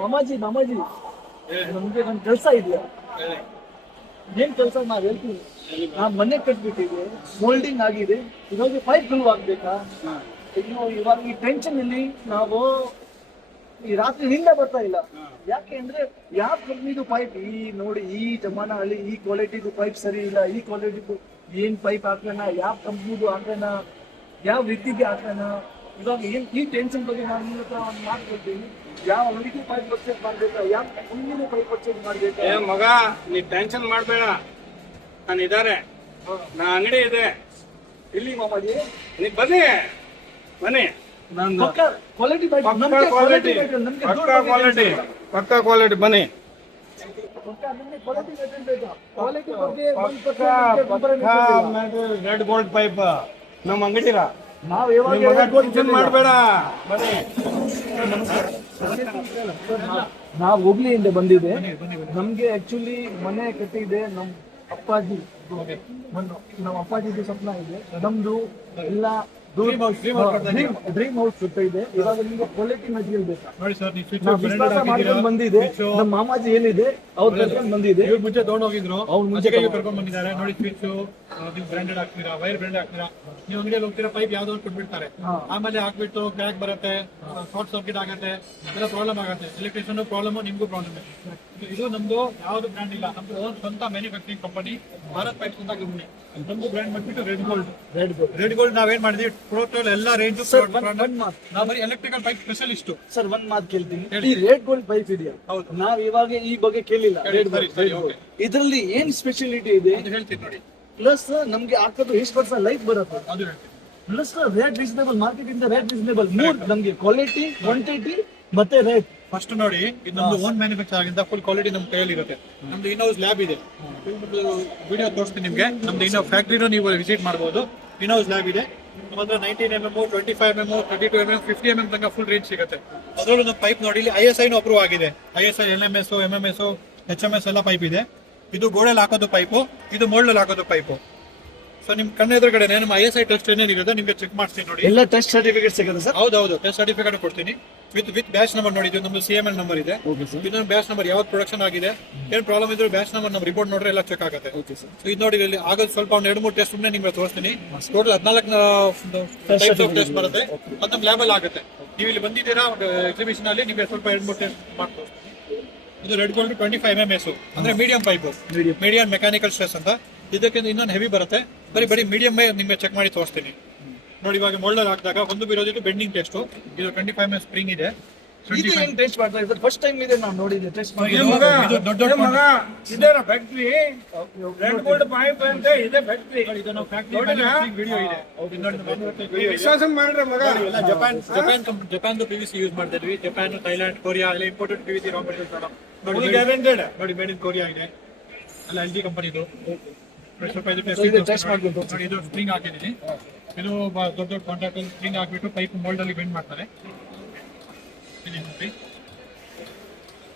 ಮಾಮಾಜಿ ನಮ್ಗೆ ನನ್ ಕೆಲಸ ಇದೆಯಾ? ಏನ್ ಕೆಲಸ ನಾವ್ ಹೇಳ್ತೀವಿ. ನಾವ್ ಮನೆ ಕಟ್ಬಿಟ್ಟಿದೆ, ಮೋಲ್ಡಿಂಗ್ ಆಗಿದೆ, ಇವಾಗ ಪೈಪ್ ಗ್ಲೂ ಆಗ್ಬೇಕಾ? ಇನ್ನು ಇವಾಗ ಈ ಟೆನ್ಷನ್ ಅಲ್ಲಿ ನಾವು ಈ ರಾತ್ರಿ ನಿಂದ ಬರ್ತಾ ಇಲ್ಲ. ಯಾಕೆ ಅಂದ್ರೆ ಯಾವ ಕಂಪ್ನಿದು ಪೈಪ್ ನೋಡಿ, ಈ ಜಮಾನಲ್ಲಿ ಈ ಕ್ವಾಲಿಟಿದು ಪೈಪ್ ಸರಿ ಇಲ್ಲ, ಈ ಕ್ವಾಲಿಟಿದು ಏನ್ ಪೈಪ್ ಹಾಕೋಣ, ಯಾವ ಕಂಪ್ನಿದು ಹಾಕೋಣ, ಯಾವ ರೀತಿಗೆ ಹಾಕೋಣ. ಇವಾಗ ಏನ್ ಈ ಟೆನ್ಷನ್ ಬಗ್ಗೆ ನಾನು ನಿಮ್ಮ ಹತ್ರ ಒಂದು ಮಾತು ಹೇಳ್ತೀನಿ. ಯಾವ ಅಂಗಡಿಗೆ ಪೈಪ್ ಪರ್ಚೇಸ್ ಮಾಡ್ಬೇಕಾ, ಯಾವ ಕಂಪ್ನಿಗೆ ಪೈಪ್ ಪರ್ಚೇಸ್ ಮಾಡ್ಬೇಕಾ? ಮಗ ನೀ ಟೆನ್ಷನ್ ಮಾಡ್ಬೇಡ, ನಾನು ಇದಾರೆ, ನಾ ಅಂಗಡಿ ಇದೆ ಇಲ್ಲಿ ಮಾಮಾಜಿ ನೀ ಬನ್ನಿ ಬನ್ನಿ. ಕ್ವಾಲಿಟಿ ಪಕ್ಕಾ ಕ್ವಾಲಿಟಿ ಬನ್ನಿ. ರೆಡ್ ಗೋಲ್ಡ್ ಪೈಪ್ ನಮ್ಮ ಅಂಗಡಿರ. ನಾವ್ ಯಾವಾಗ ಮಾಡಬೇಡ ಬನ್ನಿ. ನಾವು ಹುಬ್ಳಿಯಿಂದ ಬಂದಿದೆ. ನಮ್ಗೆ ಆಕ್ಚುಲಿ ಮನೆ ಕಟ್ಟಿದೆ ನಮ್ಮ ಅಪ್ಪಾಜಿ. ನಮ್ಮ ಅಪ್ಪಾಜಿದು ಸ್ವಪ್ನ ಇದೆ. ನಮ್ದು ಎಲ್ಲ ಡ್ರೀಮ್ ಹೌಸ್ ಸುತ್ತ ಇದೆ. ಇವಾಗ ನಿಮ್ಗೆ ಕ್ವಾಲಿಟಿ ಮೆಟೀರಿಯಲ್ ಬೇಕಾ ನೋಡಿ ಸರ್, ವಿಶ್ವಾಸ ಮಾಡ್ಕೊಂಡು ಬಂದಿದೆ. ನಮ್ಮ ಮಾಮಾಜಿ ಏನಿದೆ ಅವ್ರು ಕರ್ಕೊಂಡು ಬಂದಿದೆ. ಇವ್ರು ಮುಂಚೆ ತಗೊಂಡ್ ಹೋಗಿದ್ರು, ಅವ್ರು ಮುಂಚೆ ಕರ್ಕೊಂಡು ಬಂದಿದ್ದಾರೆ. ನೋಡಿ ಸ್ವಿಚ್ ನೀವು ಬ್ರಾಂಡೆಡ್ ಹಾಕ್ತೀರಾ, ವೈರ್ ಬ್ರಾಂಡೆಡ್ ಹಾಕ್ತೀರಾ, ನೀವು ಅಂಗಡಿಯಲ್ಲಿ ಹೋಗ್ತೀರಾ, ಪೈಪ್ ಯಾವ್ದೋ ಕೊಟ್ಬಿಡ್ತಾರೆ. ಆಮೇಲೆ ಹಾಕ್ಬಿಟ್ಟು ಕ್ರ್ಯಾಕ್ ಬರುತ್ತೆ, ಶಾರ್ಟ್ ಸರ್ಕ್ಯೂಟ್ ಆಗುತ್ತೆ, ಎಲ್ಲ ಪ್ರಾಬ್ಲಮ್ ಆಗುತ್ತೆ. ಎಲೆಕ್ಟ್ರಿಷಿಯನ್ ಪ್ರಾಬ್ಲಮ್, ನಿಮ್ಗೂ ಪ್ರಾಬ್ಲಮ್. ಇದು ನಮ್ದು ಯಾವ್ದು ಬ್ರ್ಯಾಂಡ್ ಇಲ್ಲ, ನಮ್ದು ಸ್ವಂತ ಮ್ಯಾನುಫ್ಯಾಕ್ಚರಿಂಗ್ ಕಂಪನಿ ಭಾರತ್ ಪೈಪ್ಸ್ ಅಂತ ಕಂಪನಿ. ನಮ್ದು ಬ್ರ್ಯಾಂಡ್ ಬಂದ್ಬಿಟ್ಟು ರೆಡ್ ಗೋಲ್ಡ್. ನಾವೇನ್ ಮಾಡಿದ್ವಿ, ಟೋಟಲ್ ಎಲ್ಲ ರೇಂಜ್ ನಾವು ಬರೀ ಎಲೆಕ್ಟ್ರಿಕಲ್ ಪೈಪ್ ಸ್ಪೆಷಲಿಸ್ಟ್. ಸರ್ ಒಂದ್ ಮಾತು ಕೇಳ್ತೀನಿ, ಈ ರೆಡ್ ಗೋಲ್ಡ್ ಪೈಪ್ ಇದೆಯಾ? ನಾವ್ ಇವಾಗ ಈ ಬಗ್ಗೆ ಕೇಳಿಲ್ಲ. ಇದ್ರಲ್ಲಿ ಏನ್ ಸ್ಪೆಷಾಲಿಟಿ ಇದೆ ಹೇಳ್ತೀನಿ ನೋಡಿ. ಪ್ಲಸ್ ನಮ್ಗೆ ಹಾಕೋದು ಎಷ್ಟು ವರ್ಷ ಲೈಫ್ ಬರುತ್ತೆ, ಅದು ಹೇಳ್ತೀನಿ. ಪ್ಲಸ್ ರೇಟ್ ರೀಸನೇಬಲ್, ಮಾರ್ಕೆಟ್ ಇಂದ ರೇಟ್ ರೀಸನೇಬಲ್. ನಮ್ಗೆ ಕ್ವಾಲಿಟಿ, ಕ್ವಾಂಟಿಟಿ ಮತ್ತೆ ರೇಟ್. ಫಸ್ಟ್ ನೋಡಿ, ಇದು ನಮ್ದು ಓನ್ ಮ್ಯಾನುಫ್ಯಾಕ್ಚರ್ ಆಗಿಂದ ಫುಲ್ ಕ್ವಾಲಿಟಿ ನಮ್ಮ ಕೈಯಲ್ಲಿ ಇರುತ್ತೆ. ನಮ್ದು ಇನ್ಹೌಸ್ ಲ್ಯಾಬ್ ಇದೆ, ವಿಡಿಯೋ ತೋರಿಸ್ತೀನಿ ನಿಮ್ಗೆ. ನಮ್ದು ಇನ್ನೋ ಫ್ಯಾಕ್ಟ್ರಿನೂ ನೀವು ವಿಸಿಟ್ ಮಾಡಬಹುದು. ಇನ್ಹೌಸ್ ಲ್ಯಾಬ್ ಇದೆ. ನಮ್ಮ ಹತ್ರ 19 mm, 25 mm, 32 mm, 50 mm ತನಕ ಫುಲ್ ರೇಂಜ್ ಸಿಗುತ್ತೆ. ಅದರಲ್ಲೂ ನಮ್ಮ ಪೈಪ್ ನೋಡಿ, ಇಲ್ಲಿ ISI ಅಪ್ರೂವ್ ಆಗಿದೆ. ISI LMS, MMS, HMS ಎಲ್ಲ ಪೈಪ್ ಇದೆ. ಇದು ಗೋಡೆಯಲ್ಲಿ ಹಾಕೋದು ಪೈಪು, ಇದು ಮೋಲ್ಡಲ್ಲಿ ಹಾಕೋದು ಪೈಪು. ಸೊ ನಿಮ್ ಕಣ್ಣ ಎದುರುಗಡೆ ನಮ್ಮ ISI ಟೆಸ್ಟ್ ಏನೇನಿರುತ್ತೆ ನಿಮ್ಗೆ ಚೆಕ್ ಮಾಡ್ತೀನಿ ನೋಡಿ. ಎಲ್ಲ ಟೆಸ್ಟ್ ಸರ್ಟಿಫಿಕೇಟ್ ಸಿಗುತ್ತೆ ಸರ್? ಹೌದು, ಟೆಸ್ಟ್ ಸರ್ಟಿಫಿಕೇಟ್ ಕೊಡ್ತೀನಿ ವಿತ್ ಬ್ಯಾಚ್ ನಂಬರ್. ನೋಡಿ, ಇದು ನಮ್ದು CML ನಂಬರ್ ಇದೆ. ಇದನ್ನ ಬ್ಯಾಚ್ ನಂಬರ್ ಯಾವ್ದು ಪ್ರೊಡಕ್ಷನ್ ಆಗಿದೆ, ಏನ್ ಪ್ರಾಬ್ಲಮ್ ಇದ್ರು ಬ್ಯಾಚ್ ನಂಬರ್ ನಮ್ಮ ರಿಪೋರ್ಟ್ ನೋಡ್ರೆ ಎಲ್ಲ ಚೆಕ್ ಆಗುತ್ತೆ. ಸೊ ಇದು ನೋಡಿ, ಇಲ್ಲಿ ಆಗೋದು ಸ್ವಲ್ಪ ಒಂದು 2-3 ಟೆಸ್ಟ್ ಸುಮ್ಮನೆ ನಿಮ್ಗೆ ತೋರಿಸ್ತೀನಿ. ಟೋಟಲ್ 14 ಟೆಸ್ಟ್ ಬರುತ್ತೆ. ಅದು ನಮ್ಮ ಲ್ಯಾಬ್ ಅಲ್ಲಿ ಆಗುತ್ತೆ. ನೀವು ಇಲ್ಲಿ ಬಂದಿದ್ದೀರಾ ಎಕ್ಸಿಬಿಷನ್ ಅಲ್ಲಿ, ನಿಮ್ಗೆ ಸ್ವಲ್ಪ 2-3 ಟೆಸ್ಟ್ ಮಾಡ್ಬೋದು. ಇದು ರೆಡ್ ಗೋಲ್ಡ್ 25 mm ಅಂದ್ರೆ medium pipe, medium mechanical stress ಅಂತ. ಇದಕ್ಕೆ ಇನ್ನೊಂದು ಹೆವಿ ಬರುತ್ತೆ. ಬರೀ ಮೀಡಿಯಂ ನಿಮ್ಗೆ ಚೆಕ್ ಮಾಡಿ ತೋರಿಸ್ತೀನಿ ನೋಡಿ. ಇವಾಗ ಮೋಲ್ಡರ್ ಹಾಕಿದಾಗ ಒಂದು ಬಿರೋದಿದ್ದು ಬೆಂಡಿಂಗ್ ಟೆಸ್ಟ್. ಇದು 25 mm ಸ್ಪ್ರಿಂಗ್ ಇದೆ. ಟೆಸ್ಟ್ ಮಾಡ್ತಾ ಇದ್ದಾರೆ, ಫಸ್ಟ್ ಟೈಮ್ ಇದೆ ನಾನು ನೋಡಿದ್ದೆ ಟೆಸ್ಟ್ ಮಾಡಿ. ದೊಡ್ಡ ಮಗ ಇದೇ ಫ್ಯಾಕ್ಟ್ರಿ, ರೆಡ್ ಗೋಲ್ಡ್ ಪೈಪ್ ಅಂತ ಇದೆ ಫ್ಯಾಕ್ಟ್ರಿ. ಇದು ನಾವು ಫ್ಯಾಕ್ಟರಿ ವಿಡಿಯೋ ಇದೆ. ವಿಶ್ವಾಸ ಮಾಡ್ರೆ ಮಗ. ಜಪಾನ್ PVC ಯೂಸ್ ಮಾಡ್ತಾ ಇದ್ವಿ. ಜಪಾನ್, ಥೈಲ್ಯಾಂಡ್, ಕೊರಿಯಾ ಎಲ್ಲ ಇಂಪೋರ್ಟೆಡ್ PVC ರಾ ಮೆಟೀರಿಯಲ್ಸ್ ನೋಡಿ. ಗ್ಯಾರಂಟೆಡ್ ನೋಡಿ, ಮೇಡ್ ಇನ್ ಕೊರಿಯಾ ಇದೆ. ಎಲ್ಲ LG ಕಂಪನಿದು. ಸ್ವಲ್ಪ ಇದು ಟೆಸ್ಟ್ ಮಾಡ್ಬೋದು ನೋಡಿ. ಇದು ಸ್ಪ್ರಿಂಗ್ ಹಾಕಿದ್ದೀನಿ. ಇದು ದೊಡ್ಡ ಕಾಂಟ್ರಾಕ್ಟ್ ಸ್ಪ್ರಿಂಗ್ ಹಾಕ್ಬಿಟ್ಟು ಪೈಪ್ ಮೋಲ್ಡ್ ಅಲ್ಲಿ ಬೆಂಡ್ ಮಾಡ್ತಾರೆ.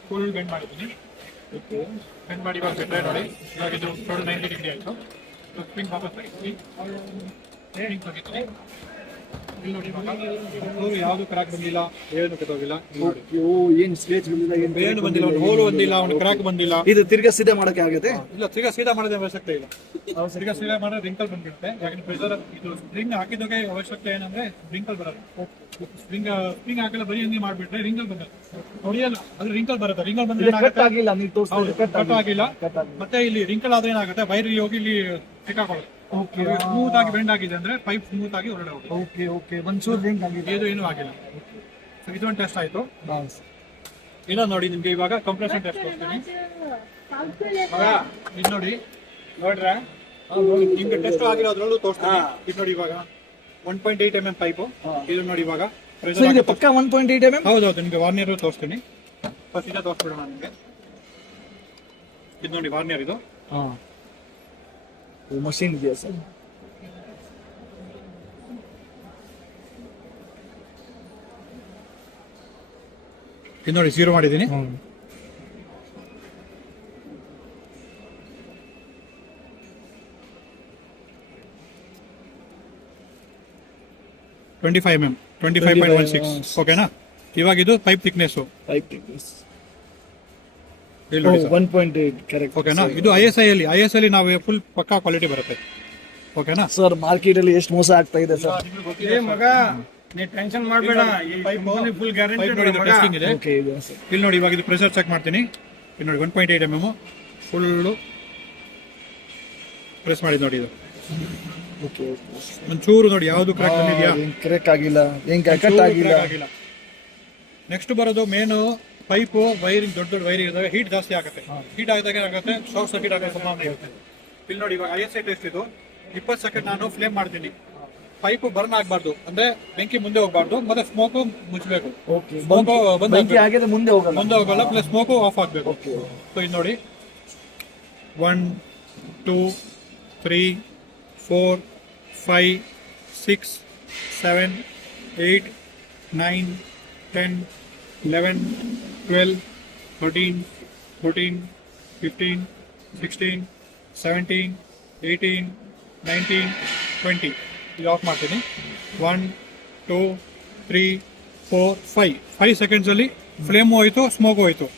ಫುಲ್ ಬೆಂಡ್ ಮಾಡಿದ್ದೀನಿ. ಬೆಂಡ್ ಮಾಡಿ ಇವಾಗ ಬೆಂಡ್ ನೋಡಿ. ಇವಾಗ ಇದು 90 ಡಿಗ್ರಿ ಆಯಿತು. ಸ್ಪ್ರಿಂಗ್ ವಾಪಸ್ ತೆಗಿತೀನಿ. ಸ್ಪ್ರಿಂಗ್ ತೆಗಿತೀನಿ. ಇಲ್ಲಿ ನೋಡಿ, ಯಾವುದು ಕ್ರಾಕ್ ಬಂದಿಲ್ಲ, ಏನು ಕೆಟ್ಟೋಗಿಲ್ಲ. ಏನ್ ಸ್ಕ್ರೇಚ್ ಬಂದಿಲ್ಲ, ಏನು ಬಂದಿಲ್ಲ, ಒಂದು ಹೋಲು ಬಂದಿಲ್ಲ, ಒಂದು ಕ್ರಾಕ್ ಬಂದಿಲ್ಲ. ಇದು ತಿರ್ಗಾ ಸೀದಾ ಮಾಡಕ್ಕೆ ಆಗುತ್ತೆ? ಇಲ್ಲ, ಸೀದಾ ಮಾಡೋದೇ ಅವಶ್ಯಕತೆ ಇಲ್ಲ. ಸೀದಾ ಮಾಡಿದ್ರೆ ರಿಂಕಲ್ ಬಂದ್ಬಿಡುತ್ತೆ. ಯಾಕಂದ್ರೆ ಪ್ರೆಷರ್ ಇದು ಸ್ಪ್ರಿಂಗ್ ಹಾಕಿದೋಕೆ ಅವಶ್ಯಕತೆ ಏನಂದ್ರೆ ರಿಂಕಲ್ ಬರುತ್ತೆ. ಸ್ಪ್ರಿಂಗ್ ಹಾಕಲ್ಲ, ಬರೀ ಹಂಗೆ ಮಾಡ್ಬಿಟ್ರೆ ರಿಂಕಲ್ ಬರುತ್ತೆ. ಹೊಡಿಯಲ್ಲ, ಅದು ರಿಂಕಲ್ ಬರುತ್ತೆ. ರಿಂಕಲ್ ಬಂದ್ರೆ ಕಟ್ ಆಗಿಲ್ಲ, ನೀವು ತೋರಿಸ್ತಾ ಕಟ್ ಆಗಿಲ್ಲ. ಮತ್ತೆ ಇಲ್ಲಿ ರಿಂಕಲ್ ಆದ್ರೆ ಏನಾಗುತ್ತೆ, ವೈರ್ ಹೋಗಿ ಇಲ್ಲಿ ಸಿಕ್ಕಾಕೊಳ್ಳುತ್ತೆ. ಸ್ಮೂತ್ ಆಗಿ ಬೆಂಡ್ ಆಗಿದೆ ಅಂದ್ರೆ ಪೈಪ್ ಸ್ಮೂತ್ ಆಗಿ ಹೊರಗಡೆ ಹೋಗುತ್ತೆ. ಓಕೆ ಒಂಚೂರು ರಿಂಗ್ ಆಗಿದೆ, ಇದು ಏನೂ ಆಗಿಲ್ಲ. ಸೊ ಇದೊಂದು ಟೆಸ್ಟ್ ಆಯ್ತು. ಇನ್ನೊಂದು ನೋಡಿ, ನಿಮ್ಗೆ ಇವಾಗ ಕಂಪ್ರೆಷನ್ ಟೆಸ್ಟ್ ಕೊಡ್ತೀನಿ. ಇದು ನೋಡಿ, ನೋಡ್ರ ನಿಮ್ಗೆ ಟೆಸ್ಟ್ ಆಗಿರೋದ್ರಲ್ಲೂ ತೋರಿಸ್ತೀನಿ. ಇದು ನೋಡಿ, ಇವಾಗ 1.8 mm ಪೈಪು. ಇದು ನೋಡಿ, ಇವಾಗ ಪಕ್ಕ 1.8 mm. ಹೌದೌದು, ನಿಮ್ಗೆ ವಾರ್ನಿಯರ್ ತೋರಿಸ್ತೀನಿ. ಫಸ್ಟ್ ಇದೇ ತೋರಿಸ್ಬಿಡೋಣ ನಿಮ್ಗೆ. ಇದು ನೋಡಿ ವಾರ್ನಿಯರ್. ಇದು ಮಷೀನ್ ಇದೆಯಾ ಸರ್? ಇದು ನೋಡಿ, 0 ಮಾಡಿದ್ದೀನಿ. $25 mm, 25.16. ಓಕೆನಾ? ಇವಾಗ ಇದು ಪೈಪ್ ಥಿಕ್ನೆಸ್. ಇಲ್ಲಿ ನೋಡಿ ಸರ್ 1.8 ಕರೆಕ್ಟ್. ಓಕೆನಾ. ಇದು ISI ಅಲ್ಲಿ ನಾವು ಫುಲ್ ಪಕ್ಕಾ ಕ್ವಾಲಿಟಿ ಬರುತ್ತೆ. ಓಕೆನಾ ಸರ್ ಮಾರ್ಕೆಟ್ ಅಲ್ಲಿ ಎಷ್ಟು ಮೋಸ ಆಗ್ತಾ ಇದೆ ಸರ್. ಏ ಮಗ ನೀ ಟೆನ್ಷನ್ ಮಾಡಬೇಡ, ಈ ಕಂಪನಿ ಫುಲ್ ಗ್ಯಾರಂಟಿ ನೋಡಿ ಟೆಸ್ಟಿಂಗ್ ಇದೆ. ಓಕೆ ಇದೆ ಸರ್. ಇಲ್ಲಿ ನೋಡಿ ಇವಾಗ ಇದು ಪ್ರೆಷರ್ ಚೆಕ್ ಮಾಡ್ತೀನಿ. ಇಲ್ಲಿ ನೋಡಿ 1.8 mm ಫುಲ್ಲು ಪ್ರೆಸ್ ಮಾಡಿದ್ ನೋಡಿ. ಇದು ಓಕೆ ಒಂಚೂರು ನೋಡಿ ಯಾವುದು ಕ್ರ್ಯಾಕ್ ಬಂದಿದೆಯಾ? ಕರೆಕ್ಟ್ ಆಗಿಲ್ಲ, ಏನ್ ಕಟ್ ಆಗಿಲ್ಲ. ನೆಕ್ಸ್ಟ್ ಬರೋದು ಮೇನು ಪೈಪು ವೈರಿಂಗ್, ದೊಡ್ಡ ವೈರಿಂಗ್ ಇದಾವೆ, ಹೀಟ್ ಜಾಸ್ತಿ ಆಗುತ್ತೆ. ಹೀಟ್ ಆಗಿದಾಗ ಏನಾಗುತ್ತೆ, ಶಾರ್ಟ್ ಸರ್ಕ್ಯೂಟ್ ಆಗೋ ಸಂಭಾವನೆ ಇರುತ್ತೆ. ಇಲ್ಲಿ ನೋಡಿ ಇವಾಗ ISI ಟೆಸ್ಟ್ ಇದು 20 ಸೆಕೆಂಡ್ ನಾನು ಫ್ಲೇಮ್ ಮಾಡ್ತೀನಿ. ಪೈಪು ಬರ್ನ್ ಆಗಬಾರ್ದು, ಅಂದ್ರೆ ಬೆಂಕಿ ಮುಂದೆ ಹೋಗಬಾರ್ದು, ಮತ್ತೆ ಸ್ಮೋಕು ಮುಚ್ಚಬೇಕು. ಓಕೆ ಸ್ಮೋಕು ಬೆಂಕಿ ಆಗಿದ್ರೆ ಮುಂದೆ ಹೋಗಲ್ಲ, ಪ್ಲಸ್ ಸ್ಮೋಕು ಆಫ್ ಆಗಬೇಕು. ಸೊ ಇದು ನೋಡಿ 1 2 3 4 5 6 7 8 9 10 11 12 13 14 15 16 17 18 19 20. ಇದು ಆಫ್ ಮಾಡ್ತೀನಿ. 1 2 3 4 5 ಸೆಕೆಂಡ್ಸ್ ಅಲ್ಲಿ ಫ್ಲೇಮು ಹೋಯ್ತು, ಸ್ಮೋಕು ಹೋಯ್ತು.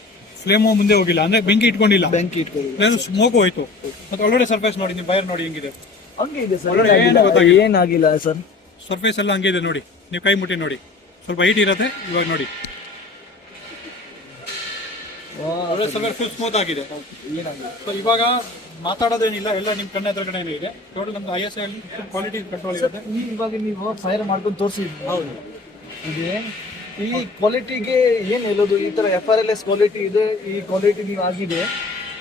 ಫ್ಲೇಮು ಮುಂದೆ ಹೋಗಿಲ್ಲ, ಅಂದ್ರೆ ಬೆಂಕಿ ಇಟ್ಕೊಂಡಿಲ್ಲ, ಬೆಂಕಿ ಇಟ್ಕೊಳ್ಳಿ. ಸ್ಮೋಕು ಹೋಯ್ತು. ಮತ್ತೆ ಒಳಗಡೆ ಸರ್ಫೇಸ್ ನೋಡಿ, ನೀವು ಬಯರ್ ನೋಡಿ ಹೆಂಗಿದೆ. ಹಂಗೆ ಇದೆ ಸರ್, ಒಳಗಡೆ ಏನು ಗೊತ್ತಾಗಿಲ್ಲ. ಏನಾಗಿಲ್ಲ ಸರ್. ಸರ್ಫೇಸ್ ಎಲ್ಲ ಹಂಗೆ ಇದೆ ನೋಡಿ, ನೀವು ಕೈ ಮುಟ್ಟಿ ನೋಡಿ, ಸ್ವಲ್ಪ ಹೈಟ್ ಇರುತ್ತೆ. ಇವಾಗ ನೋಡಿ ಸರ್ಫೇಸ್ ಫುಲ್ ಸ್ಮೂತ್ ಆಗಿದೆ. ಸೊ ಇವಾಗ ಮಾತಾಡೋದೇನಿಲ್ಲ, ಎಲ್ಲ ನಿಮ್ ಕಣ್ಣ ಎದುರುಗಡೆ ಇದೆ. ಟೋಟಲ್ ನಮ್ದು ISI ಅಲ್ಲಿ ಕ್ವಾಲಿಟಿ ಕಂಟ್ರೋಲ್ ಇರುತ್ತೆ. ಇವಾಗ ನೀವು ಫೈರ್ ಮಾಡ್ಕೊಂಡು ತೋರಿಸಿದ್ರಿ. ಹೌದು. ಇದೆ ಈ ಕ್ವಾಲಿಟಿಗೆ ಏನ್ ಹೇಳೋದು, ಈ ತರ FRLS ಕ್ವಾಲಿಟಿ ಇದೆ, ಈ ಕ್ವಾಲಿಟಿ ನೀವು ಆಗಿದೆ.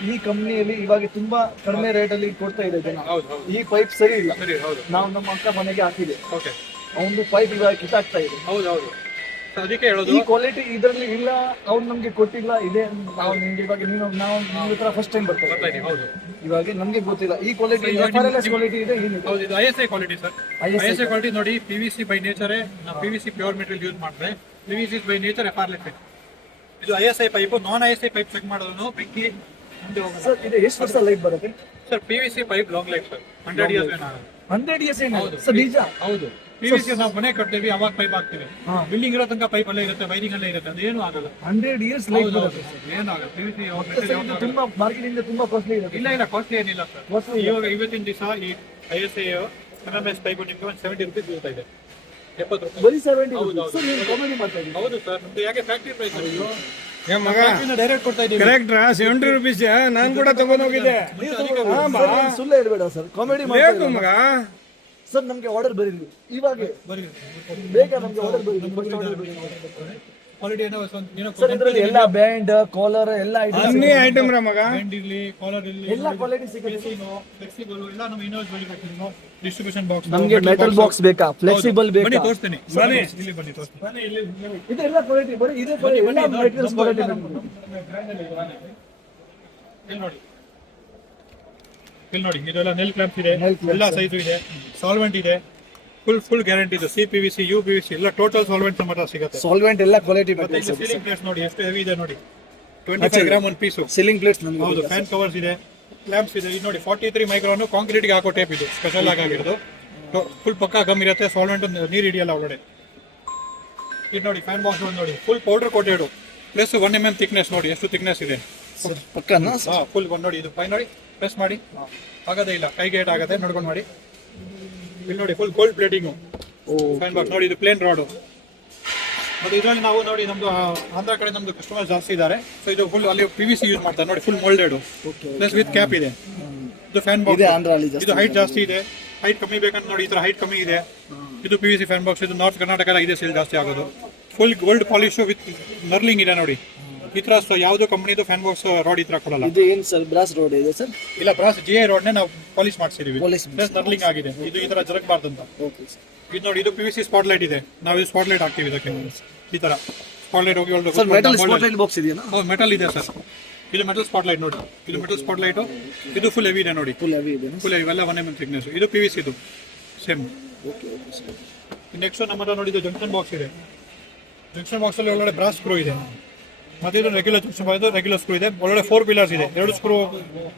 ಈ ಕಂಪ್ನಿಯಲ್ಲಿ ಇವಾಗ ತುಂಬಾ ಕಡಿಮೆ ರೇಟ್ ಅಲ್ಲಿ ಕೊಡ್ತಾ ಇದೆ ಜನ. ಈ ಪೈಪ್ ಸರಿ ಇಲ್ಲ. ನಾವು ನಮ್ಮ ಅಕ್ಕ ಮನೆಗೆ ಹಾಕಿದೆ, ಅವನು ಪೈಪ್ ಇವಾಗ ಕಿತ್ತಾಗ್ತಾ ಇದೆ. ಹೌದೌದು, ಅದಕ್ಕೆ ಹೇಳೋದು ಈ ಕ್ವಾಲಿಟಿ ಇದರಲ್ಲಿ ಇಲ್ಲ, ಅವ್ನು ನಮ್ಗೆ ಕೊಟ್ಟಿಲ್ಲ. ಇದೆ ನಾವು ನಿಮ್ಗೆ ಇವಾಗ ನಾವು ನಿಮ್ಮ ಹತ್ರ ಫಸ್ಟ್ ಟೈಮ್ ಬರ್ತಾ ಹೌದು. ಇವಾಗ ನಮ್ಗೆ ಗೊತ್ತಿಲ್ಲ ಈ ಕ್ವಾಲಿಟಿ FRLS ಕ್ವಾಲಿಟಿ ಇದೆ. ಹೌದು, ಇದು ISI quality sir. ISI quality ನೋಡಿ, PVC ಬೈ ನೇಚರ್, ನಾವು PVC ಪ್ಯೂರ್ ಮೆಟೀರಿಯಲ್ ಯೂಸ್ ಮಾಡಿದ್ರೆ PVC ಬೈ ನೇಚರ್ FRLS. ಇದು ISI ಪೈಪ್. ನಾನ್ ISI ಪೈಪ್ ಚೆಕ್ ಮಾಡೋದು ಬೆಂಕಿ ಮುಂದೆ ಹೋಗೋದು. ಸರ್ ಇದು ಎಷ್ಟು ವರ್ಷ ಲೈಫ್ ಬರುತ್ತೆ sir? PVC pipe long life sir, 100 years. 100 years ಏನು ಸರ್? ನಿಜ. ಹೌದು, PVC ನಾವು ಮನೆ ಕಟ್ತೀವಿ, ಅವಾಗ ಪೈಪ್ ಹಾಕ್ತೀವಿ. ಬಿಲ್ಡಿಂಗ್ ಇರೋ ತನಕ ಪೈಪ್ ಅಲ್ಲೇ ಇರುತ್ತೆ, ವೈರಿಂಗ್ ಅಲ್ಲೇ ಇರುತ್ತೆ, ಅದೇನು ಆಗಲ್ಲ. 100 years ಲೈಫ್ ಬರುತ್ತೆ. ಏನು ಆಗಲ್ಲ. PVC ತುಂಬಾ ಮಾರ್ಕೆಟ್ ಇಂದ ತುಂಬಾ ಕಾಸ್ಟ್ಲಿ ಇರುತ್ತೆ. ಇಲ್ಲ ಕಾಸ್ಟ್ಲಿ ಏನಿಲ್ಲ ಸರ್. ಇವಾಗ ಇವತ್ತಿನ ದಿವಸ ಈ ISI MMS ಪೈಪ್ ನಿಮಗೆ 70 ರೂಪೀಸ್ ಬೀಳ್ತಾ ಇದೆ. 70 ರೂಪಾಯಿ ಬರೀ 70. ಸರ್ ನೀವು ಕಾಮಿಡಿ ಮಾಡ್ತಾ ಇದ್ದೀರಿ. ಹೌದು ಸರ್, ನಮ್ದು ಯಾಕೆ ಫ್ಯಾಕ್ಟ್ರಿ ಪ್ರೈಸ್ ಏ ಮಗ ಡೈರೆಕ್ಟ್ ಕೊಡ್ತಾ ಇದ್ದೀವಿ. ಕರೆಕ್ಟ್ರಾ 70 ರೂಪೀಸ್ ನಾನು ಕೂಡ ತಗೊಂಡು ಹೋಗಿದ್ದೆ. ಸುಳ್ಳು ಹೇಳ್ಬೇಡ ಸರ್, ಕಾಮಿಡಿ ಬೇಕು ಮಗ. ಸರ್ ನಮ್ಗೆ ಆರ್ಡರ್ ಬರೀಲಿ ಇವಾಗ, ಬೇಕಾ ನಮ್ಗೆ ಆರ್ಡರ್ ಬರೀಲಿ. ಕ್ವಾಲಿಟಿ ಸರ್ ಇದರಲ್ಲಿ ಎಲ್ಲ ಬ್ಯಾಂಡ್ ಕಾಲರ್ ಎಲ್ಲ ಅನ್ನಿ ಐಟಮ್ ರ ಮಗ. ಬ್ಯಾಂಡ್ ಇರಲಿ, ಕಾಲರ್ ಇರಲಿ, ಎಲ್ಲ ಕ್ವಾಲಿಟಿ ಸಿಗುತ್ತೆ. ಫ್ಲೆಕ್ಸಿಬಲ್ ಎಲ್ಲ ನಮ್ಮ ಇನ್ವರ್ಸ್ ಮ್ಯಾನುಫ್ಯಾಕ್ಚರಿಂಗ್, ಡಿಸ್ಟ್ರಿಬ್ಯೂಷನ್ ಬಾಕ್ಸ್. ನಮಗೆ ಮೆಟಲ್ ಬಾಕ್ಸ್ ಬೇಕಾ, ಫ್ಲೆಕ್ಸಿಬಲ್ ಬನ್ನಿ ಬೇಕಾ? ತೋರಿಸ್ತೀನಿ. ಬನ್ನಿ. ಇಲ್ಲಿ ಬನ್ನಿ ತೋರಿಸ್ತೀನಿ. ಇದೆಲ್ಲ ಕ್ವಾಲಿಟಿ ಬರೀ ಇದೆ ಕ್ವಾಲಿಟಿ, ಎಲ್ಲ ಮೆಟೀರಿಯಲ್ಸ್ ಕ್ವಾಲಿಟಿ. ಇಲ್ಲಿ ನೋಡಿ ಇದೆಲ್ಲ ನೆಲ್ ಕ್ಲಾಂಪ್ಸ್ ಇದೆ, ಎಲ್ಲ ಸೈಜು ಇದೆ, ಸಾಲ್ವೆಂಟ್ ಇದೆ, ಫುಲ್ ಗ್ಯಾರಂಟಿ ಇದೆ. CPVC, UPVC ಎಲ್ಲ ಟೋಟಲ್ ಸಾಲ್ವೆಂಟ್ ಮಾತ್ರ ಸಿಗುತ್ತೆ. ಸಾಲ್ವೆಂಟ್ ಎಲ್ಲ ಕ್ವಾಲಿಟಿ ಮತ್ತೆ ಬೇಕು. ಇಲ್ಲಿ ಸೀಲಿಂಗ್ ಪ್ಲೇಟ್ಸ್ ನೋಡಿ ಎಷ್ಟು ಹೆವಿ ಇದೆ ನೋಡಿ, 25 ಗ್ರಾಮ್ ಒಂದು ಪೀಸು. ಸೀಲಿಂಗ್ ಪ್ಲೇಟ್ಸ್ ನಮ್ಗೆ ಹೌದು, ಫ್ಯಾನ್ ಕವರ್ಸ್ ಇದೆ, ಲ್ಯಾಂಪ್ಸ್ ಇದೆ. ಇದು ನೋಡಿ 43 ಮೈಕ್ರಾನ್ ಕಾಂಕ್ರೀಟ್ ಗೆ ಹಾಕೋ ಟೇಪ್, ಇದು ಸ್ಪೆಷಲ್ ಆಗಿರೋದು. ಫುಲ್ ಪಕ್ಕಾ ಗಮ್ ಇರುತ್ತೆ, ಸಾಲ್ವೆಂಟ್ ನೀರು ಹಿಡಿಯಲ್ಲ ಒಳಗಡೆ. ಇದು ನೋಡಿ ಫ್ಯಾನ್ ಬಾಕ್ಸ್ ನೋಡಿ, full powder coated, plus 1 mm thickness ನೋಡಿ ಎಷ್ಟು ಥಿಕ್ನೆಸ್ ಇದೆ. ಪಕ್ಕನಾ? ಫುಲ್ ನೋಡಿ, ಇದು ಫೈ ನೋಡಿ, ಪ್ರೆಸ್ ಮಾಡಿ ಆಗೋದೇ ಇಲ್ಲ, ಕೈಗೆ ಏಟ್ ಆಗುತ್ತೆ, ನೋಡ್ಕೊಂಡು ಮಾಡಿ. ಇಲ್ಲಿ ನೋಡಿ ಫುಲ್ ಗೋಲ್ಡ್ ಪ್ಲೇಟಿಂಗು ಫ್ಯಾನ್ ಬಾಕ್ಸ್ ನೋಡಿ, ಇದು ಪ್ಲೇನ್ ರಾಡು. ಮತ್ತೆ ಇದರಲ್ಲಿ ನಾವು ನೋಡಿ ನಮ್ದು ಆಂಧ್ರ ಕಡೆ ನಮ್ದು ಕಸ್ಟಮರ್ ಜಾಸ್ತಿ ಇದ್ದಾರೆ. ಸೊ ಇದು ಫುಲ್ ಅಲ್ಲಿ PVC ಯೂಸ್ ಮಾಡ್ತಾರೆ ನೋಡಿ, full moulded plus with cap ಇದೆ. ಇದು ಫ್ಯಾನ್ ಬಾಕ್ಸ್, ಇದು ಹೈಟ್ ಜಾಸ್ತಿ ಇದೆ, ಹೈಟ್ ಕಮ್ಮಿ ಬೇಕಂತ ನೋಡಿ, ಈ ತರ ಹೈಟ್ ಕಮ್ಮಿ ಇದೆ. ಇದು PVC ಫ್ಯಾನ್ ಬಾಕ್ಸ್, ಇದು ನಾರ್ತ್ ಕರ್ನಾಟಕ ಇದೆ ಸೇಲ್ ಜಾಸ್ತಿ ಆಗೋದು. ಫುಲ್ ಗೋಲ್ಡ್ ಪಾಲಿಶ್ ವಿತ್ ನರ್ಲಿಂಗ್ ಇದೆ ನೋಡಿ. ಈ ತರ ಯಾವ್ದು ಕಂಪನಿದು ಫ್ಯಾನ್ ಬಾಕ್ಸ್ ರಾಡ್ ಈ ತರ ಕೊಡಲ್ಲ. ಇದು ಏನು ಸರ್, ಬ್ರಾಸ್ ರೋಡ್ ಇದೆ ಸರ್? ಇಲ್ಲ, ಬ್ರಾಸ್ GI ರಾಡ್ ನೇ ನಾವು ಪಾಲಿಶ್ ಮಾಡಿಸಿದೀವಿ, Polish ಪ್ಲಸ್ ನರ್ಲಿಂಗ್ ಆಗಿದೆ. ಇದು ಈ ತರ ಜರಗಬಾರ್ದು ಅಂತ. Okay sir. ಇದು ನೋಡಿ, ಇದು PVC ಸ್ಪಾಟ್ ಲೈಟ್ ಇದೆ, ನಾವು ಇದು ಸ್ಪಾಟ್ ಲೈಟ್ ಹಾಕ್ತೀವಿ ಇದಕ್ಕೆ. ಈ ತರ ಸ್ಪಾಟ್ ಲೈಟ್ ಹೋಗಿ ಸರ್ ಮೆಟಲ್ ಸ್ಪಾಟ್ಲೈಟ್ ಬಾಕ್ಸ್ ಇದೆಯಾ? ಮೆಟಲ್ ಇದೆ ಸರ್. ಇದು ಮೆಟಲ್ ಸ್ಪಾಟ್ ಲೈಟ್ ನೋಡಿ, ಇದು ಮೆಟಲ್ ಸ್ಪಾಟ್ ಲೈಟ್. ಇದು ಫುಲ್ ಹೆವಿ ಇದೆ ನೋಡಿ, ಫುಲ್ ಹೆವಿ ಇದೆ. ಫುಲ್ ಹೆವಿ, ಎಲ್ಲ 1 mm ಥಿಕ್ನೆಸ್. ಇದು PVC ಇದು same. Okay okay sir. Next ನಮ್ಮ ಹತ್ರ ನೋಡಿ, ಇದು ಜಂಕ್ಷನ್ ಬಾಕ್ಸ್ ಇದೆ. ಜಂಕ್ಷನ್ ಬಾಕ್ಸ್ ಅಲ್ಲಿ ಒಳಗಡೆ ಬ್ರಾಸ್ ಸ್ಕ್ರೂ ಇದೆ, ಮತ್ತೆ ಇದು regular junction box, regular screw ಇದೆ. ಒಳಗಡೆ 4 ಪಿಲ್ಲರ್ಸ್ ಇದೆ, 2 ಸ್ಕ್ರೂ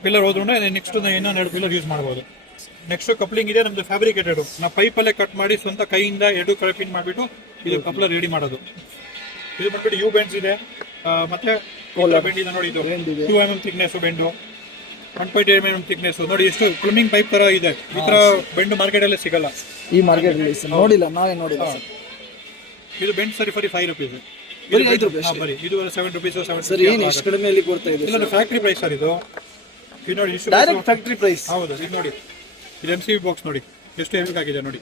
ಪಿಲ್ಲರ್ ಹೋದ್ರೂ ನೆಕ್ಸ್ಟ್ ಇನ್ನೊಂದು 2 ಪಿಲ್ಲರ್ ಯೂಸ್ ಮಾಡಬಹುದು. ನೆಕ್ಸ್ಟ್ ಕಪ್ಲಿಂಗ್ ಇದೆ ನಮ್ದು ಫ್ಯಾಬ್ರಿಕೇಟೆಡ್, ನಾವು ಪೈಪಲ್ಲೇ ಕಟ್ ಮಾಡಿ ಸ್ವಂತ ಕೈಯಿಂದ 2 ಕಡೆ ಮಾಡಿಬಿಟ್ಟು ಇದು ಕಪ್ಲರ್ ರೆಡಿ ಮಾಡೋದು. ಇದು ಬಂದ್ಬಿಟ್ಟು ಯು ಬೆಂಡ್ಸ್ ಇದೆ, ಮತ್ತೆ ಬೆಂಡ್ ಇದೆ ನೋಡಿ, ಇದು 2 mm ಥಿಕ್ನೆಸ್ ಬೆಂಡು, 1.8 mm ಥಿಕ್ನೆಸ್ ನೋಡಿ. ಎಷ್ಟು ಪ್ಲಂಬಿಂಗ್ ಪೈಪ್ ತರ ಇದೆ. ಈ ತರ ಬೆಂಡು ಮಾರ್ಕೆಟ್ ಅಲ್ಲಿ ಸಿಗಲ್ಲ. ಈ ಮಾರ್ಕೆಟ್ ಅಲ್ಲಿ ನೋಡಿಲ್ಲ, ನಾವೇ ನೋಡಿಲ್ಲ ಸರ್. ಇದು ಬೆಂಡ್ ಸರಿ ಫರಿ 5 rupees. ಬರೀ 5 ರೂಪಾಯಿ ಅಷ್ಟೇ. ಬರೀ ಇದು 7 rupees 7 ಸರ್ ಏನು ಎಷ್ಟು ಕಡಿಮೆಯಲ್ಲಿ ಕೊಡ್ತಾ ಇದೆ? ಇಲ್ಲ ಫ್ಯಾಕ್ಟ್ರಿ ಪ್ರೈಸ್ ಸರ್ ಇದು. ಇದು ನೋಡಿ ಇಷ್ಟು ಡೈರೆಕ್ಟ್ ಫ್ಯಾಕ್ಟ್ರಿ ಪ್ರೈಸ್. ಹೌದು, ಇದು ನೋಡಿ, ಇದು MCB ಬಾಕ್ಸ್ ನೋಡಿ ಎಷ್ಟು ಹೆವಿ ಆಗಿದೆ ನೋಡಿ.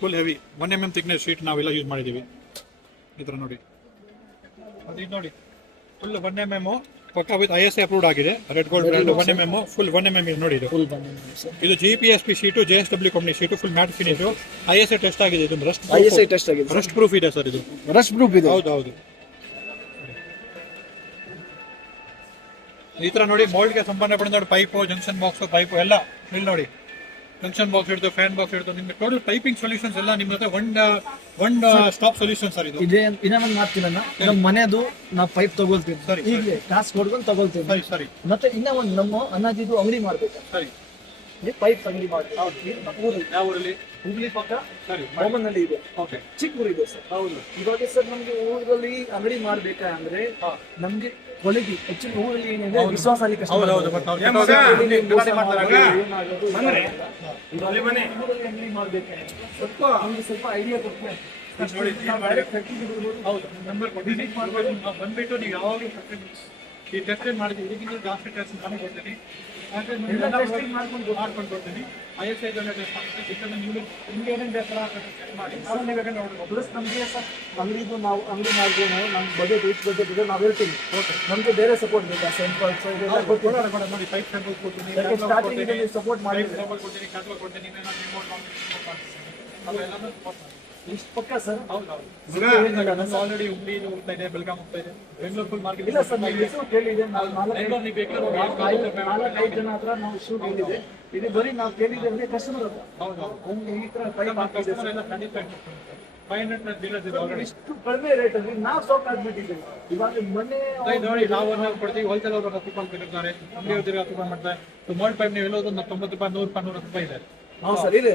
Full heavy 1 mm thickness sheet ನಾವೆಲ್ಲ ಯೂಸ್ ಮಾಡಿದ್ದೀವಿ. ಈ ಥರ ನೋಡಿ, ಅದು ಇದು ನೋಡಿ ಫುಲ್ 1 mm ಪಕ್ಕ ವಿತ್ ISA ಅಪ್ರೂವ್ಡ್ ಆಗಿದೆ. Red gold brand 1 mm full 1 mm ಇದು ನೋಡಿ. ಇದು GPSP sheet, JSW company sheet, full matte finish, ISA test ಆಗಿದೆ. ಇದು ISA ಟೆಸ್ಟ್ ಆಗಿದೆ, ರಸ್ಟ್ ಪ್ರೂಫ್ ಇದೆ ಸರ್. ಇದು ರಸ್ಟ್ ಪ್ರೂಫ್ ಇದೆ. ಹೌದು ಹೌದು. ಈ ತರ ನೋಡಿ ಮೋಲ್ಡ್ಗೆ ಸಂಬಂಧಪಟ್ಟ ಪೈಪು, ಜಂಕ್ಷನ್ ಬಾಕ್ಸ್, ಪೈಪು ಎಲ್ಲ ಇಲ್ಲಿ ನೋಡಿ. ಜಂಕ್ಷನ್ ಬಾಕ್ಸ್ ಹಿಡಿದು ಫ್ಯಾನ್ ಬಾಕ್ಸ್ ಹಿಡಿದು ನಿಮ್ಗೆ ಟೋಟಲ್ ಪೈಪಿಂಗ್ ಸೊಲ್ಯೂಷನ್ಸ್ ಎಲ್ಲ ನಿಮ್ಮ ಹತ್ರ ಒನ್ ಸ್ಟಾಪ್ ಸೊಲ್ಯೂಷನ್ ಸರ್. ಇದು ಇದೇ ಇನ್ನೊಂದು ಮಾಡ್ತೀನಿ, ನಮ್ಮ ಮನೆದು ನಾ ಪೈಪ್ ತಗೊಳ್ತೀನಿ ಸರಿ, ಹೀಗೆ ಟಾಸ್ಕ್ ಹೊಡ್ಕೊಂಡು ತಗೊಳ್ತೀನಿ ಸರಿ ಸರಿ. ಮತ್ತೆ ಇನ್ನ ಒಂದು ನಮ್ಮ ಅಣ್ಣಾಜಿದು ಅಂಗಡಿ ಮಾಡ್ಬೇಕು ಸರಿ, ಪೈಪ್ ಅಂಗಡಿ ಮಾಡ್ಬೇಕು. ಯಾವ ಊರಲ್ಲಿ? ಹುಬ್ಳಿ ಪಕ್ಕ ಸರಿ, ಬೋಮನಲ್ಲಿ ಇದೆ. ಓಕೆ, ಚಿಕ್ಕ ಊರಿದೆ ಸರ್. ಹೌದು. ಇವಾಗ ಸರ್ ನಮ್ಗೆ ಊರಲ್ಲಿ ಅಂಗಡಿ ಮಾಡ್ಬೇಕಂದ್ರೆ ನಮ್ಗೆ ಕ್ವಾಲಿಟಿ ಆಕ್ಚುಲಿ ಊರಲ್ಲಿ ಏನಿದೆ ವಿಶ್ವಾಸ ಅಲ್ಲಿ ಕಷ್ಟ. ಹೌದು, ಊರಲ್ಲಿ ಅಂಗಡಿ ಮಾಡ್ಬೇಕಂದ್ರೆ ಸ್ವಲ್ಪ ಐಡಿಯಾ ಕೊಡ್ತೀನಿ. ನೋಡಿ ಹೌದು, ನಂಬರ್ ಕೊಟ್ಟಿದ್ದೀನಿ, ಬಂದ್ಬಿಟ್ಟು ನೀವು ಯಾವಾಗಲೂ ಈ ಟೆಸ್ಟ್ ಮಾಡಿದ್ದೀವಿ. ಇದಕ್ಕಿಂತ ಜಾಸ್ತಿ ಟೆಸ್ಟ್ ನಾನು ಕೊಡ್ತೀನಿ. ಮಾಡ್ಕೊಂಡು ಕೊಡ್ತೀನಿ. ISA ಟೆಸ್ಟ್ ಮಾಡ್ತೀನಿ. ನಿಮ್ಗೆ ಏನೇನು ಬೇಸರ ಮಾಡಿ ಪ್ಲಸ್ ನಮಗೆ ಸರ್ ಅಂಗಡಿದು ನಾವು ಅಂಗಡಿ ಮಾಡ್ಬೋದು, ನಮ್ಗೆ ಬಜೆಟ್ ಎಷ್ಟು ಬಜೆಟ್ ಇದೆ ನಾವು ಹೇಳ್ತೀವಿ. ಓಕೆ, ನಮಗೆ ಬೇರೆ ಸಪೋರ್ಟ್ ಬೇಕಾ? ನೋಡಿ, ಪೈಪ್ ಸ್ಯಾಂಪಲ್ ಕೊಡ್ತೀನಿ, ಸ್ಟಾರ್ಟಿಂಗ್ ಸಪೋರ್ಟ್ ಮಾಡಿ ಕೊಡ್ತೀನಿ, ಕ್ಯಾಟಲಾಗ್ ಕೊಡ್ತೀನಿ, ಇಷ್ಟು ಪಕ್ಕ ಸರ್. ಆಲ್ರೆಡಿ ಹುಬ್ಳಿ ಹೋಗ್ತಾ ಇದೆ, ಬೆಳಗಾಂ ಹೋಗ್ತಾ ಇದೆ, ಬೆಂಗಳೂರು ಫುಲ್ ಮಾರ್ಕೆಟ್. ಇಲ್ಲ ಸರ್, ನೀವು ಹೆಸರು ಕೇಳಿದೆ. 4-5 ಜನ ಹತ್ರ ನಾವು ಶೂಟ್ ಮಾಡಿದೆ. ಇದು ಬರೀ ನಾವು ಕೇಳಿದೆ ಅಂದ್ರೆ ಕಸ್ಟಮರ್ ಹತ್ರ. ಹೌದು, ಈ ತರ ಪೈಪ್ ಹಾಕಿದೆ ಸರ್. 500 ಡೀಲರ್ಸ್ ಇದೆ ಆಲ್ರೆಡಿ. ಇಷ್ಟು ಕಡಿಮೆ ರೇಟ್ ಅಲ್ಲಿ ನಾವು ಸ್ಟಾಕ್ ಆಗ್ಬಿಟ್ಟಿದ್ದೇವೆ. ಇವಾಗ ಮೊನ್ನೆ ನೋಡಿ, ನಾವು ಕೊಡ್ತೀವಿ, ಹೋಲ್ಸೇಲ್ ಅವರು 10 ರೂಪಾಯಿ ಕೊಟ್ಟಿರ್ತಾರೆ, ಅಂಗಡಿ ಅವ್ರು 10 ರೂಪಾಯಿ ಮಾಡ್ತಾರೆ. ಮೋಲ್ಡ್ ಪೈಪ್ ನೀವು ಎಲ್ಲೋದು 90 ರೂಪಾಯಿ, 100 ರೂಪಾಯಿ, 100 ರೂಪಾಯಿ ಇದೆ. ಹೌದು ಸರ್, ಇದೆ.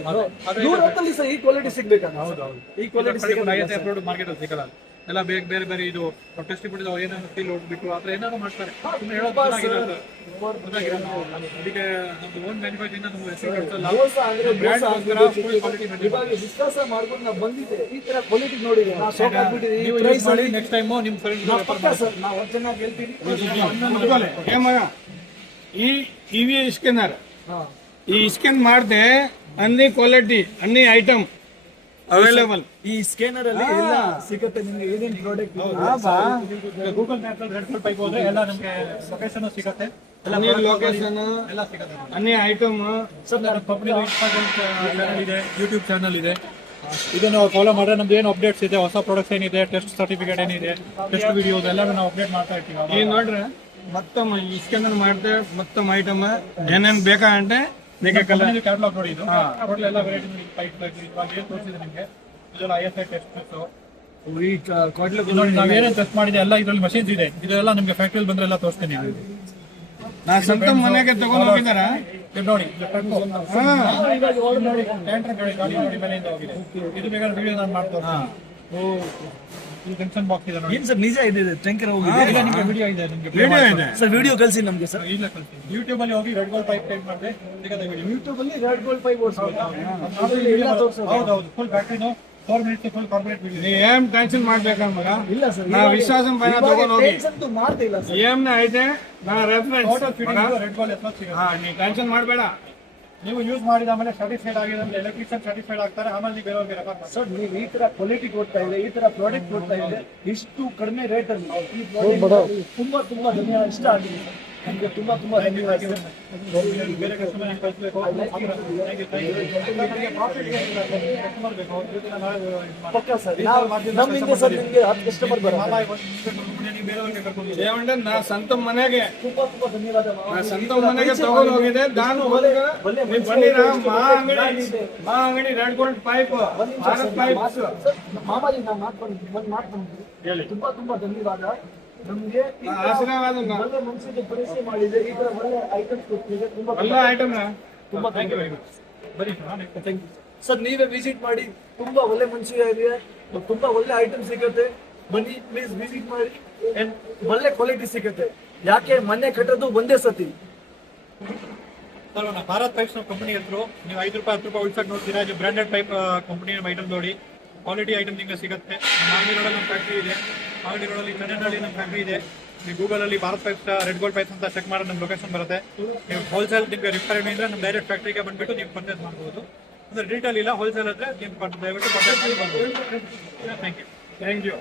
ದೂರದಲ್ಲಿ ಸರ್ ಈ ಕ್ವಾಲಿಟಿ ಸಿಗ್ಬೇಕಂತ. ಈ ಕ್ವಾಲಿಟಿ ಸಿಗಲ್ಲ, ಮಾರ್ಕೆಟ್ ಅಲ್ಲಿ ಸಿಗಲ್ಲ. ಎಲ್ಲ ಬೇರೆ ಬೇರೆ ಇದು ಟೆಸ್ಟ್ ಬಿಟ್ಟಿದ್ದು ಏನಾದ್ರು ಫೀಲ್ ಬಿಟ್ಟು ಆ ಥರ ಏನಾದ್ರು ಮಾಡ್ತಾರೆ. ಅದಕ್ಕೆ ನಮ್ದು ಓನ್ ಮ್ಯಾನುಫ್ಯಾಕ್ಚರಿಂಗ್ ನಮ್ಗೆ ಹೆಸರು ಕಟ್ಸಲ್ಲ. ಇವಾಗ ವಿಶ್ವಾಸ ಮಾಡ್ಕೊಂಡು ನಾವು ಬಂದಿದ್ದೆ, ಈ ತರ ಕ್ವಾಲಿಟಿ ನೋಡಿದೆ ನೀವು ಯೂಸ್ ಮಾಡಿ ನೆಕ್ಸ್ಟ್ ಟೈಮ್ ನಿಮ್ಮ ಫ್ರೆಂಡ್ ಸರ್ ನಾವು ಚೆನ್ನಾಗಿ ಹೇಳ್ತೀವಿ. ಈ EV ಸ್ಕ್ಯಾನರ್ ಈ ಸ್ಕ್ಯಾನ್ ಮಾಡಿದೆ, ಅన్ని ಕ್ವಾಲಿಟಿ ಅన్ని ಐಟಮ್ ಅವೈಲೇಬಲ್. ಈ ಸ್ಕ್ಯಾನರ್ ಅಲ್ಲಿ ಎಲ್ಲ ಸಿಗುತ್ತೆ ನಿಮ್ಗೆ, ಏನೇನು ಪ್ರಾಡಕ್ಟ್. ಗೂಗಲ್ ಮ್ಯಾಪ್ ಅಲ್ಲಿ ರೆಡ್ ಪೈಪ್ ಹೋದ್ರೆ ಎಲ್ಲ ನಮಗೆ ಲೊಕೇಶನ್ ಸಿಗುತ್ತೆ, ಅన్ని ಲೊಕೇಶನ್ ಎಲ್ಲ ಸಿಗುತ್ತೆ. ಅన్ని ಐಟಮ್ ಸರ್ ನನ್ನ ಪಬ್ಲಿಕ್ ಇನ್ಸ್ಟಾಗ್ರಾಮ್ ಚಾನಲ್ ಇದೆ, ಯೂಟ್ಯೂಬ್ ಚಾನಲ್ ಇದೆ. ಇದನ್ನು ಫಾಲೋ ಮಾಡಿದ್ರೆ ನಮ್ದು ಏನು ಅಪ್ಡೇಟ್ಸ್ ಇದೆ, ಹೊಸ ಪ್ರಾಡಕ್ಟ್ಸ್ ಏನಿದೆ, ಟೆಸ್ಟ್ ಸರ್ಟಿಫಿಕೇಟ್ ಏನಿದೆ, ಟೆಸ್ಟ್ ವಿಡಿಯೋಸ್ ಎಲ್ಲ ನಾವು ಅಪ್ಡೇಟ್ ಮಾಡ್ತಾ ಇರ್ತೀವಿ. ಈ ನೋಡ್ರಿ మొత్తం ఈ స్కానర్ ಮಾಡಿದ್ರೆ మొత్తం ಐಟಮ್ ಏನೇನು ಬೇಕಾಗಂటే ಕ್ಯಾಟಲಾಗ್ ನೋಡಿ. ಇದು ಎಲ್ಲ ವೆರೈಟಿ ಪೈಪ್ ಇವಾಗ ಏನು ತೋರಿಸಿದೆ ನಿಮಗೆ, ಇದೆಲ್ಲ ISA ಟೆಸ್ಟ್. ನಾವೇನೇನು ಟೆಸ್ಟ್ ಮಾಡಿದೆ ಎಲ್ಲ ಇದರಲ್ಲಿ ಮಷೀನ್ಸ್ ಇದೆ. ಇದೆಲ್ಲ ನಿಮಗೆ ಫ್ಯಾಕ್ಟ್ರಿಯಲ್ಲಿ ಬಂದ್ರೆ ಎಲ್ಲ ತೋರಿಸ್ತೀನಿ. ನಾ ಸ್ವಂತ ಮನೆಗೆ ತಗೊಂಡು ಹೋಗಿದ್ದಾರ ನೋಡಿ, ಗಾಡಿ ಮನೆಯಿಂದ ಹೋಗಿದೆ. ಇದು ಬೇಕಾದ್ರೆ ವಿಡಿಯೋ ನಾನು ಮಾಡ್ತೇನೆ. ಜಂಕ್ಷನ್ ಬಾಕ್ಸ್ ಇದೆ ನೋಡಿ. ಏನ್ ಸರ್ ನಿಜ ಇದೆ, ಟ್ಯಾಂಕರ್ ಹೋಗಿದೆ. ನಿಮಗೆ ವಿಡಿಯೋ ಇದೆ, ನಿಮಗೆ ವಿಡಿಯೋ ಇದೆ ಸರ್. ವಿಡಿಯೋ ಕಳಿಸಿ ನಮಗೆ ಸರ್. ಇಲ್ಲ ಕಳಿಸಿ. ಯೂಟ್ಯೂಬ್ ಅಲ್ಲಿ ಹೋಗಿ ರೆಡ್ ಗೋಲ್ಡ್ ಪೈಪ್ ಟೈಪ್ ಮಾಡಿದ್ರೆ ಸಿಗುತ್ತೆ ವಿಡಿಯೋ. ಯೂಟ್ಯೂಬ್ ಅಲ್ಲಿ ರೆಡ್ ಗೋಲ್ಡ್ ಪೈಪ್ ಓಡಿಸಬೇಕು. ಹೌದು, ಫುಲ್ ಬ್ಯಾಟ್ರಿನೋ 4 minutes ಫುಲ್ ಕಾರ್ಪೊರೇಟ್ ವಿಡಿಯೋ. ನೀ ಏನ್ ಟೆನ್ಷನ್ ಮಾಡ್ಬೇಕ ಮಗ? ಇಲ್ಲ ಸರ್, ನಾ ವಿಶ್ವಾಸಂ ಪೈನ ತಗೊಂಡು ಹೋಗಿ ಟೆನ್ಷನ್ ಮಾಡ್ತಿಲ್ಲ ಸರ್. ಏಮ್ನ ಐತೆ ನಾ ರೆಫರೆನ್ಸ್ ರೆಡ್ ಗೋಲ್ಡ್ ಎಲ್ಲ ಸಿಗುತ್ತೆ. ಹಾ, ನೀ ಟೆನ್ಷನ್ ಮಾಡಬೇಡ. ನೀವು ಯೂಸ್ ಮಾಡಿದ ಆಮೇಲೆ ಸ್ಯಾಟಿಸ್ಫೈಡ್ ಆಗಿದೆ ಅಂದ್ರೆ ಎಲೆಕ್ಟ್ರಿಷಿಯನ್ ಸ್ಯಾಟಿಸ್ಫೈಡ್ ಆಗ್ತಾರೆ. ಆಮೇಲೆ ನೀವು ಬೇರೆಯವ್ರಿಗೆ ರೆಫರ್ ಮಾಡಿ. ಸರ್, ನೀವು ಈ ತರ ಕ್ವಾಲಿಟಿ ಕೊಡ್ತಾ ಇದೆ, ಈ ತರ ಪ್ರಾಡಕ್ಟ್ ಕೊಡ್ತಾ ಇದೆ, ಇಷ್ಟು ಕಡಿಮೆ ರೇಟ್ ಅಲ್ಲಿ ಈ ಪ್ರಾಡಕ್ಟ್ ತುಂಬಾ ತುಂಬಾ ಧನ್ಯವಾದ. ಇಷ್ಟ ಆಗಿದೆ ನಮಗೆ, ತುಂಬಾ ತುಂಬಾ ಧನ್ಯವಾದ. ಬೇರೆ ಕಸ್ಟಮರ್ ಕಳಿಸಬೇಕು. ಪಕ್ಕ ಸರ್, ನಮ್ಮಿಂದ ಸರ್ ನಿಮಗೆ 10 ಕಸ್ಟಮರ್ ಬರೋದು. ಬೇರೆಯವ್ರಿಗೆ ಕರ್ಕೊಂಡು ఏమంటే నా సొంత మనಗೆ ತುಂಬಾ ತುಂಬಾ ಧನ್ಯವಾದ. నా ಸొంత మనಗೆ ತಗೊಂಡು ಹೋಗಿದೆ. ನಾನು ನೀವು ಬಂದಿರಾ ಮಾ ಅಂಗಡಿ red gold pipe, Bharat pipes. ಮಾಮಾಜಿ ನಾವು ಮಾತಾಡ್ತೀನಿ. ತುಂಬಾ ತುಂಬಾ ಧನ್ಯವಾದ. ನಮ್ಗೆ ಆಶೀರ್ವಾದ. ಒಳ್ಳೆ ಮನಸ್ಸಿಗೆ ಪರಿಚಯ ಮಾಡಿದೆ, ಈ ತರ ಒಳ್ಳೆ ಐಟಮ್ಸ್ ಕೊಡ್ತಿದೆ. ತುಂಬಾ ಒಳ್ಳೆ ಐಟಮ್ ತುಂಬಾ ಥ್ಯಾಂಕ್ ಯು. ಬರೀ ಸರ್, ನೀವೇ ವಿಸಿಟ್ ಮಾಡಿ. ತುಂಬಾ ಒಳ್ಳೆ ಮನಸ್ಸಿಗೆ ತುಂಬಾ ಒಳ್ಳೆ ಐಟಮ್ ಸಿಗುತ್ತೆ. ಬನ್ನಿ ಪ್ಲೀಸ್ ವಿಸಿಟ್ ಮಾಡಿ ಅಂಡ್ ಒಳ್ಳೆ ಕ್ವಾಲಿಟಿ ಸಿಗುತ್ತೆ. ಯಾಕೆ ಮನೆ ಕಟ್ಟೋದು ಒಂದೇ ಸತಿ. ಸರ್ ಭಾರತ್ ಪೈಪ್ಸ್ ನಮ್ಮ ಕಂಪನಿ ಹೆಸರು. ನೀವು 5 ರೂಪಾಯಿ 10 ರೂಪಾಯಿ ಉಳ್ಸಕ್ ನೋಡ್ತೀರಾ, ಇದು ಬ್ರಾಂಡೆಡ್ ಪೈಪ್ ಕಂಪನಿ ಐಟಮ್ ನೋಡಿ, ಕ್ವಾಲಿಟಿ ಐಟಮ್ ನಿಮಗೆ ಸಿಗುತ್ತೆ. ಮಾಗಡಿ ರೋಡಲ್ಲಿ ನಮ್ಮ ಫ್ಯಾಕ್ಟ್ರಿ ಇದೆ, ಮಾಗಡಿ ರೋಡಲ್ಲಿ ಚನ್ನನಹಳ್ಳಿ ನಮ್ಮ ಫ್ಯಾಕ್ಟ್ರಿ ಇದೆ. ನೀವು ಗೂಗಲಲ್ಲಿ Bharat pipes red gold pipes ಅಂತ ಚೆಕ್ ಮಾಡಿ ನಮ್ಮ ಲೊಕೇಶನ್ ಬರುತ್ತೆ. ನೀವು ಹೋಲ್ಸೇಲ್ ನಿಮಗೆ ರಿಕ್ವೈರ್ಮೆಂಟ್ ಇದ್ರೆ ನಮ್ಮ ಡೈರೆಕ್ಟ್ ಫ್ಯಾಕ್ಟ್ರಿಗೆ ಬಂದ್ಬಿಟ್ಟು ನೀವು ಪರ್ಚೇಸ್ ಮಾಡ್ಬೋದು. ಅಂದ್ರೆ ರಿಟೇಲ್ ಇಲ್ಲ, ಹೋಲ್ಸೇಲ್ ಆದರೆ ನೀವು ದಯವಿಟ್ಟು ಪರ್ಚೇಸ್ ಮಾಡಿ ಬರ್ಬೋದು. Thank you.